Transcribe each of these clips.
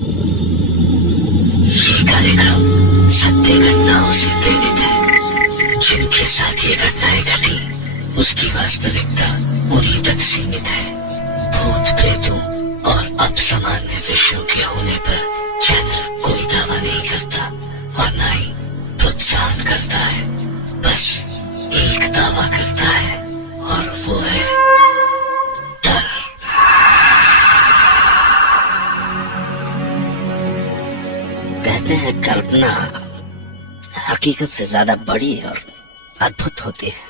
ये कार्यक्रम सत्य घटनाओं से प्रेरित है। जिनके साथ ये घटनाएं घटी उसकी वास्तविकता उन्हीं तक सीमित है। भूत प्रेतों और अपसामान्य विषयों के होने पर चैनल कोई दावा नहीं करता और न ही प्रोत्साहन करता है। बस एक दावा करता है और वो है डर। कहते हैं कल्पना हकीकत से ज्यादा बड़ी और अद्भुत होती है,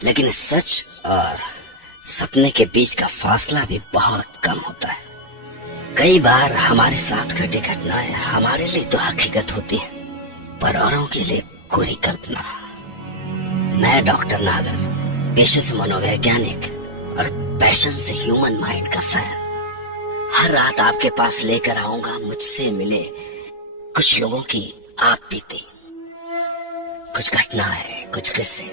लेकिन सच और सपने के बीच का फासला भी बहुत कम होता है। कई बार हमारे साथ घटी घटनाएं हमारे लिए तो हकीकत होती है, पर औरों के लिए कोरी कल्पना। मैं डॉक्टर नागर, पेशे से मनोवैज्ञानिक और पैशन से ह्यूमन माइंड का फैन, हर रात आपके पास लेकर आऊंगा मुझसे मिले कुछ लोगों की आप बीती, कुछ घटनाएं, कुछ किस्से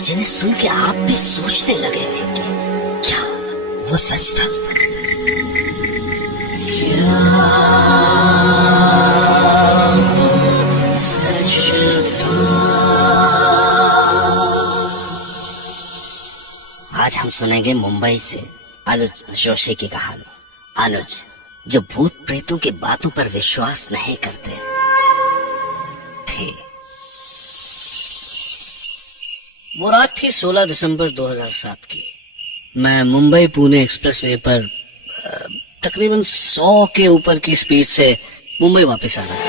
जिन्हें सुन के आप भी सोचने लगेंगे कि क्या वो सच था। क्या वो सच था? आज हम सुनेंगे मुंबई से अनुज जोशी की कहानी। अनुज जो भूत प्रेतों की बातों पर विश्वास नहीं करते थे। वो रात थी 16 दिसंबर 2007 की। मैं मुंबई पुणे एक्सप्रेसवे पर तकरीबन 100 के ऊपर की स्पीड से मुंबई वापस आ रहा था।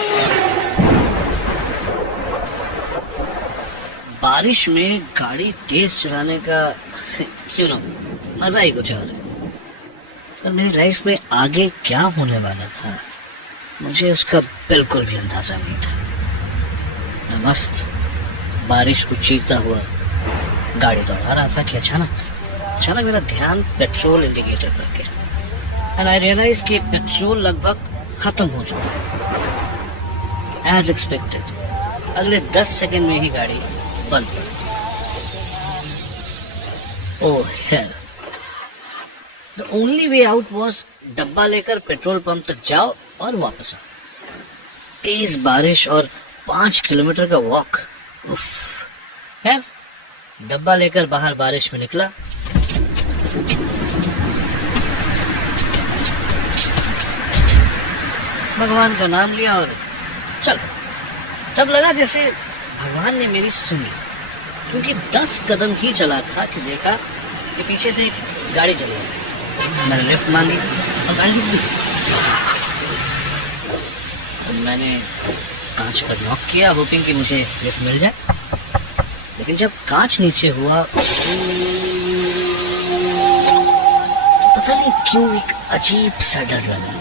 बारिश में गाड़ी तेज चलाने का मजा ही कुछ और है। पर मेरी लाइफ में आगे क्या होने वाला था मुझे उसका बिल्कुल भी अंदाजा नहीं था। मैं मस्त बारिश को चीरता हुआ गाड़ी दौड़ा रहा था कि अचानक मेरा ध्यान पेट्रोल इंडिकेटर पर गया एंड आई रियलाइज कि पेट्रोल लगभग खत्म हो चुका। एज एक्सपेक्टेड अगले 10 सेकंड में ही गाड़ी बंद पड़ गई। Oh hell, the only way out was डब्बा लेकर पेट्रोल पंप तक जाओ और वापस आओ। तेज बारिश और 5 किलोमीटर का वॉक। खैर डब्बा लेकर बाहर बारिश में निकला। भगवान का नाम लिया और चल। तब लगा जैसे भगवान ने मेरी सुनी, क्योंकि 10 कदम ही चला था कि देखा कि पीछे से एक गाड़ी चली गई। मैंने लिफ्ट मांगी और गाड़ी रुक गई। तो मैंने कांच पर नॉक किया होपिंग कि मुझे लिफ्ट मिल जाए, लेकिन जब कांच नीचे हुआ तो पता नहीं क्यों एक अजीब सा डर लगा।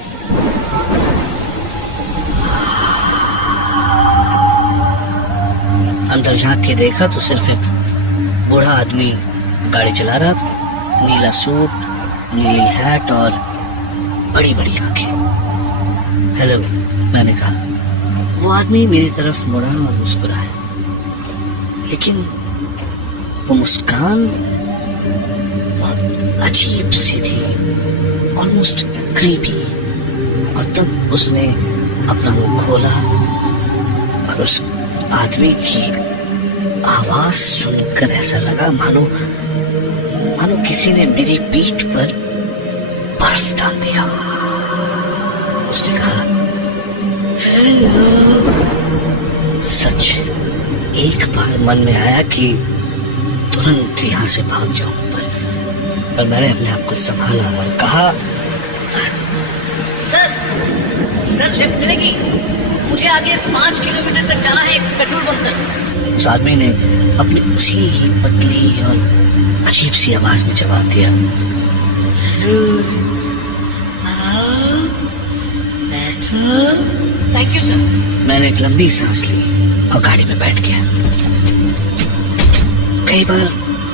अंदर झांक के देखा तो सिर्फ एक बूढ़ा आदमी गाड़ी चला रहा था। नीला सूट, नीली हैट और बड़ी बड़ी आंखें। हेलो, मैंने कहा। वो आदमी मेरी तरफ मुड़ा और मुस्कुराया, लेकिन वो मुस्कान बहुत अजीब सी थी, ऑलमोस्ट क्रीपी। और तब उसने अपना मुंह खोला और उस आदमी की आवाज सुनकर ऐसा लगा मानो किसी ने मेरी पीठ पर बर्फ डाल दिया। उसने कहा, हेलो। सच एक बार मन में आया कि तुरंत यहाँ से भाग जाऊं, पर मैंने अपने आप को संभाला और कहा, सर लिफ्ट मिलेगी, मुझे आगे 5 किलोमीटर तक जाना है पेट्रोल पंप तक। उस आदमी ने अपनी उसी ही पतली और अजीब सी आवाज में जवाब दिया, थैंक यू सर। मैंने एक लंबी सांस ली और गाड़ी में बैठ गया। कई बार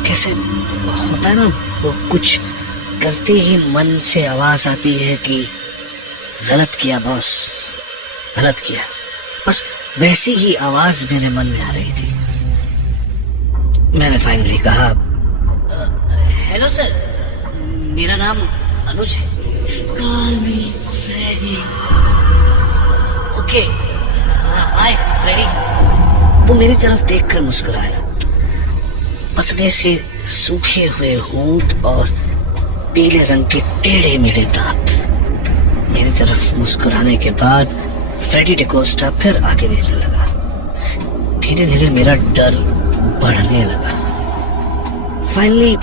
कैसे होता है ना, वो कुछ करते ही मन से आवाज आती है कि गलत किया बॉस, गलत किया। बस वैसी ही आवाज मेरे मन में आ रही थी। मैंने फाइनली कहा, हेलो सर, मेरा नाम अनुज है। Call me Freddy. Okay, hi Freddy. वो मेरी तरफ देखकर मुस्कुराया। पतले से सूखे हुए होंठ और पीले रंग के टेढ़े मेढ़े दांत। मेरी तरफ मुस्कुराने के बाद फ्रेडी डिकोस्टा फिर आगे देखने लगा। धीरे धीरे मेरा डर बढ़ने लगा। फाइनली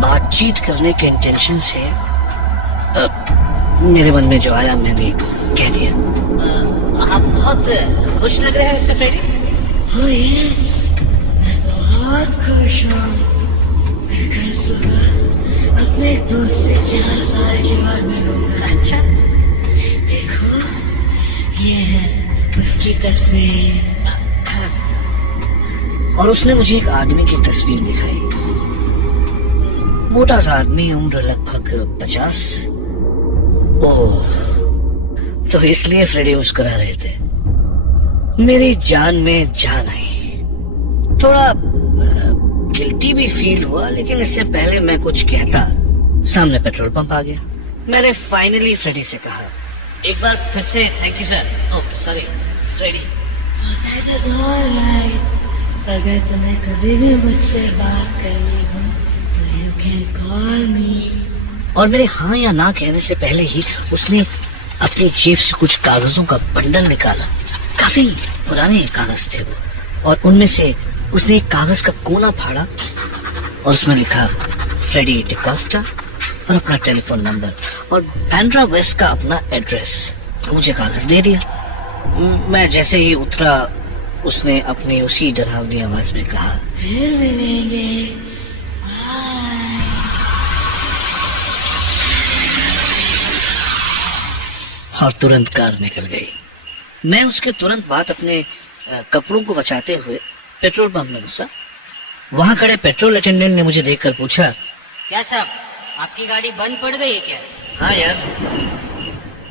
बातचीत करने के इंटेंशन से मेरे मन में जो आया मैंने कह दिया, आप बहुत खुश लग रहे हैं मिस्टर फ्रेडी। Oh yes, बहुत खुश हूँ। कल सुबह अपने एक दोस्त से 4 साल के बाद मिलूंगा। अच्छा, देखो ये है उसकी तस्वीर। और उसने मुझे एक आदमी की तस्वीर दिखाई। मोटा सा आदमी, उम्र लगभग 50। ओह, तो इसलिए फ्रेडी मुस्कुरा रहे थे। मेरी जान में जान आई। थोड़ा गिल्टी भी फील हुआ, लेकिन इससे पहले मैं कुछ कहता, सामने पेट्रोल पंप आ गया। मैंने फाइनली फ्रेडी से कहा, एक बार फिर से thank you sir. Oh sorry Freddy. That is all right. अगर तुम्हें कभी भी मुझसे बात करनी हो तो you can call me. और मेरे हाँ या ना कहने से पहले ही उसने अपनी जेब से कुछ कागजों का बंडल निकाला। काफी पुराने कागज थे वो, और उनमें से उसने एक कागज का कोना फाड़ा और उसमें लिखा फ्रेडी डिकोस्टा और अपना टेलीफोन नंबर और बैंड्रा वेस्ट का अपना एड्रेस। मुझे कागज दे दिया। मैं जैसे ही उतरा, उसने अपनी उसी डरावनी आवाज में कहा, फिर मिलेंगे। और तुरंत कार निकल गई। मैं उसके तुरंत बाद अपने कपड़ों को बचाते हुए पेट्रोल पंप में घुसा। वहां खड़े पेट्रोल अटेंडेंट ने मुझे देखकर पूछा, क्या साहब, आपकी गाड़ी बंद पड़ गई है क्या? हाँ यार,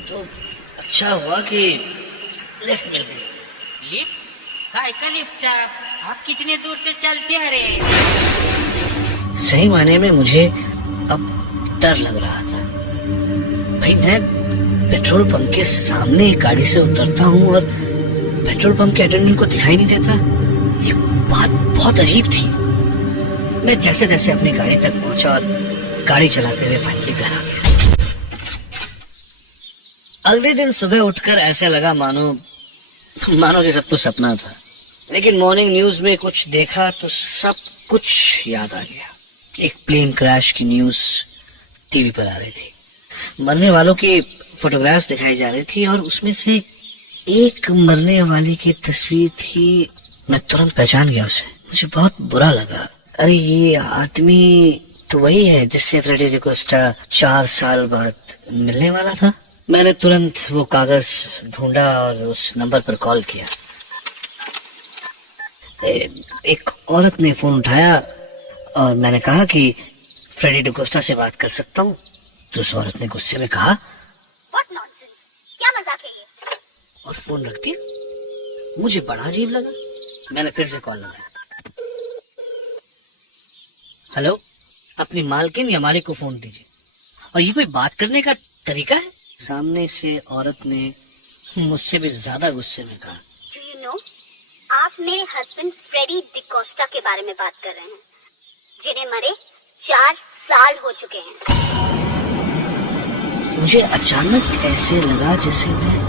तो अच्छा हुआ कि लिफ्ट मिल गई। लिफ्ट? काय का लिफ्ट साहब? आप कितने दूर से चलते आ रहे हैं? सही मायने में मुझे अब डर लग रहा था। भाई, मैं पेट्रोल पंप के सामने एक गाड़ी से उतरता हूँ और पेट्रोल पंप के अटेंडेंट को दिखाई नहीं देता। ये बात बहुत अजीब थी। मैं जैसे तैसे अपनी गाड़ी तक पहुंचा और गाड़ी चलाते हुए फाइनली घर आ गया। अगले दिन सुबह उठकर ऐसा लगा मानो कि सब कुछ सपना था। लेकिन मॉर्निंग न्यूज में कुछ देखा तो सब कुछ याद आ गया। एक प्लेन क्रैश की न्यूज टीवी पर आ रही थी। मरने वालों की फोटोग्राफ्स दिखाई जा रही थी और उसमें से एक मरने वाली की तस्वीर थी। मैं तुरंत पहचान गया उसे। मुझे बहुत बुरा लगा। अरे, ये आदमी तो वही है जिससे फ्रेडी डिकोस्टा 4 साल बाद मिलने वाला था। मैंने तुरंत वो कागज ढूंढा और उस नंबर पर कॉल किया। एक औरत ने फोन उठाया और मैंने कहा कि फ्रेडी डिकोस्टा से बात कर सकता हूँ। तो उस औरत ने गुस्से में कहा, What nonsense? क्या मजाक है ये? और फोन रख दिया। मुझे बड़ा अजीब लगा। मैंने फिर से कॉल लगाया। हेलो, अपनी मालकिन या मालिक को फोन दीजिए। और ये कोई बात करने का तरीका है? सामने से औरत ने मुझसे भी ज्यादा गुस्से में कहा, Do you know? आप मेरे हस्बैंड फ्रेडी डिकोस्टा के बारे में बात कर रहे हैं, जिन्हें मरे 4 साल हो चुके हैं। मुझे अचानक ऐसे लगा जैसे मैं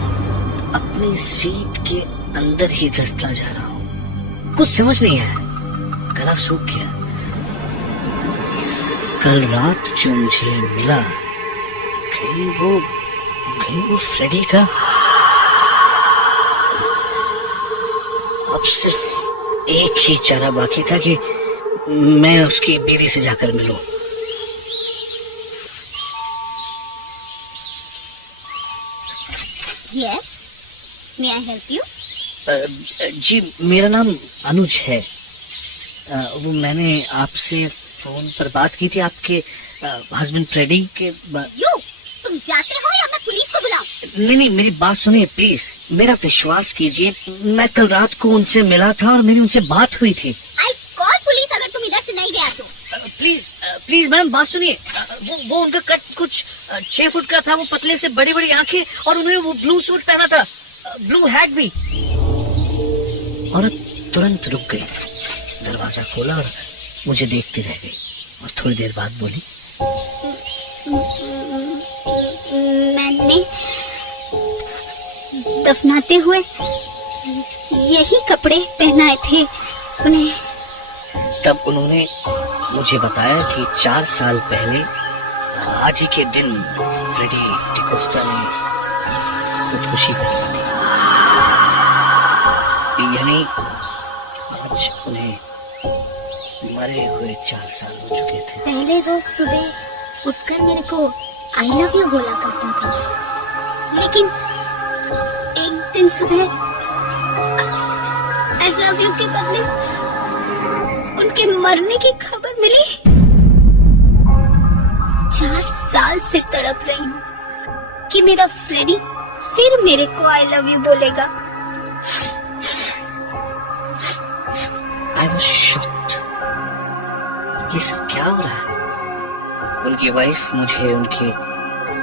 अपनी सीट के अंदर ही धंसता जा रहा हूँ। कुछ समझ नहीं आया। गला सूख गया। कल रात जो मुझे मिला, कहीं वो फ्रेडी का। अब सिर्फ एक ही चारा बाकी था कि मैं उसकी बीवी से जाकर मिलूं। Yes, may I help you? जी, मेरा नाम अनुज है। वो मैंने आपसे फोन पर बात की थी आपके हस्बैंड फ्रेडी के You, तुम जाते हो या मैं पुलिस को बुलाऊं? नहीं, मेरी बात सुनिए प्लीज। मेरा विश्वास कीजिए, मैं कल रात को उनसे मिला था और मेरी उनसे बात हुई थी। I'll call पुलिस अगर तुम इधर से नहीं गया तो। प्लीज मैडम, बात सुनिए। वो उनका कट कुछ 6 फुट का था। वो पतले से बड़ी बड़ी आंखें और उन्होंने वो ब्लू सूट पहना था। ब्लू हैट भी। औरत तुरंत रुक गई, दरवाजा खोला और मुझे देखती रह गई और थोड़ी देर बाद बोली, मैंने दफनाते हुए यही कपड़े पहनाए थे उन्हें। तब उन्होंने मुझे बताया कि 4 साल पहले आज ही के दिन फ्रेडी डिकोस्टा ने खुदकुशी कर ली थी। यानी आज उन्हें मरे हुए 4 साल हो चुके थे। पहले रोज सुबह उठकर मेरे को आई लव यू बोला करता था, लेकिन एक दिन सुबह आई लव यू के बदले उनके मरने की खबर मिली। 4 साल से तड़प रही हूँ कि मेरा फ्रेडी फिर मेरे को आई लव यू बोलेगा। I was shocked. ये सब क्या हो रहा है? उनकी वाइफ मुझे उनके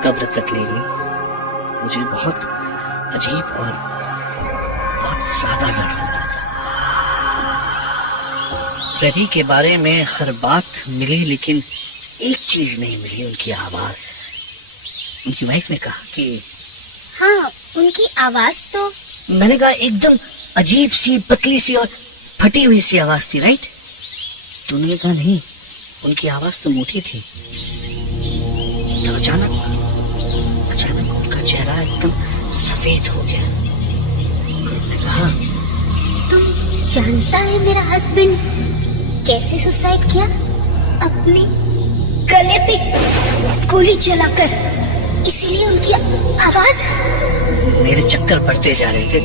कब्र तक ले गई। मुझे बहुत अजीब और बहुत ज्यादा डर लग रहा था। फ्रेडी के बारे में हर बात मिली, लेकिन एक चीज नहीं मिली, उनकी आवाज। उनकी वाइफ ने कहा कि हाँ, उनकी आवाज तो मैंने कहा एकदम अजीब सी, पतली सी और फटी हुई सी आवाज थी, राइट? तो उन्होंने कहा नहीं, उनकी आवाज तो मोटी थी। तब अचानक उनका चेहरा एकदम सफेद हो गया। उन्होंने कहा, तुम जानता है मेरा हस्बैंड कैसे सुसाइड किया? अपने गले पे गोली चलाकर। इसीलिए उनकी आवाज। मेरे चक्कर पड़ते जा रहे थे।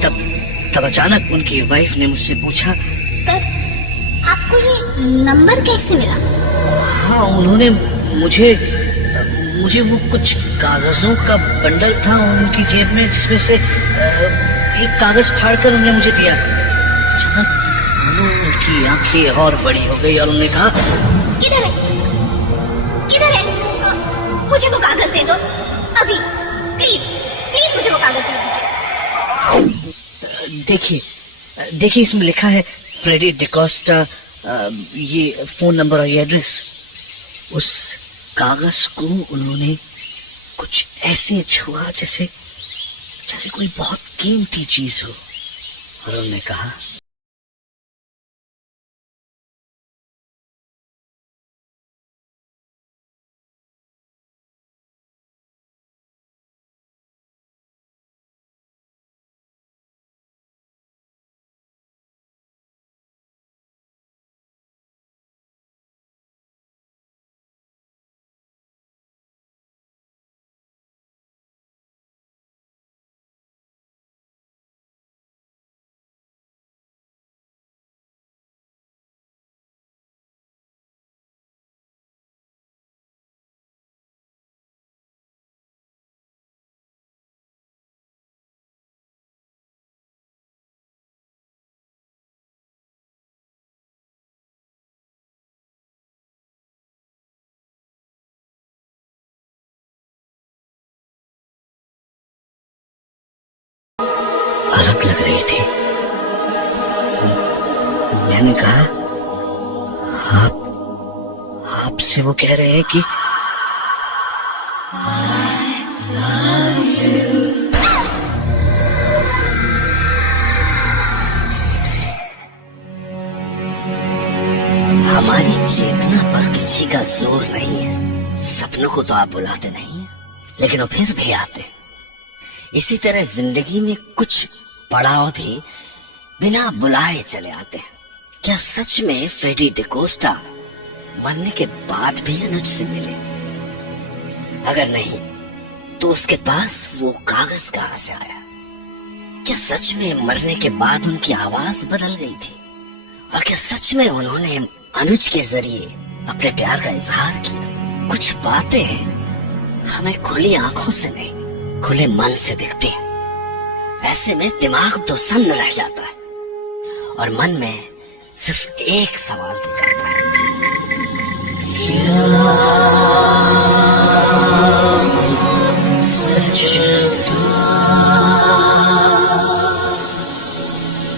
तब अचानक उनकी वाइफ ने मुझसे पूछा, पर आपको ये नंबर कैसे मिला? हाँ, उन्होंने मुझे वो कुछ कागजों का बंडल था उनकी जेब में, जिसमें से एक कागज फाड़कर उन्होंने मुझे दिया। अचानक उनकी आंखें और बड़ी हो गई और उन्होंने कहा, किधर है? किधर है? मुझे वो कागज दे दो अभी, प्लीज प्लीज मुझे वो कागज दे दीजिए। देखिए इसमें लिखा है फ्रेडी डिकोस्टा, ये फोन नंबर और ये एड्रेस। उस कागज को उन्होंने कुछ ऐसे छुआ जैसे कोई बहुत कीमती चीज हो, और उन्होंने कहा, अलग लग रही थी। मैंने कहा, आपसे वो कह रहे हैं कि हमारी चेतना पर किसी का जोर नहीं है। सपनों को तो आप बुलाते नहीं हैं, लेकिन वो फिर भी आते। इसी तरह जिंदगी में कुछ पड़ाव भी बिना बुलाए चले आते हैं। क्या सच में फ्रेडी डिकोस्टा मरने के बाद भी अनुज से मिले? अगर नहीं, तो उसके पास वो कागज कहां से आया? क्या सच में मरने के बाद उनकी आवाज बदल गई थी? और क्या सच में उन्होंने अनुज के जरिए अपने प्यार का इजहार किया? कुछ बातें हमें खुली आंखों से नहीं, खुले मन से दिखती है। ऐसे में दिमाग तो सन्न रह जाता है और मन में सिर्फ एक सवाल रह जाता है, क्या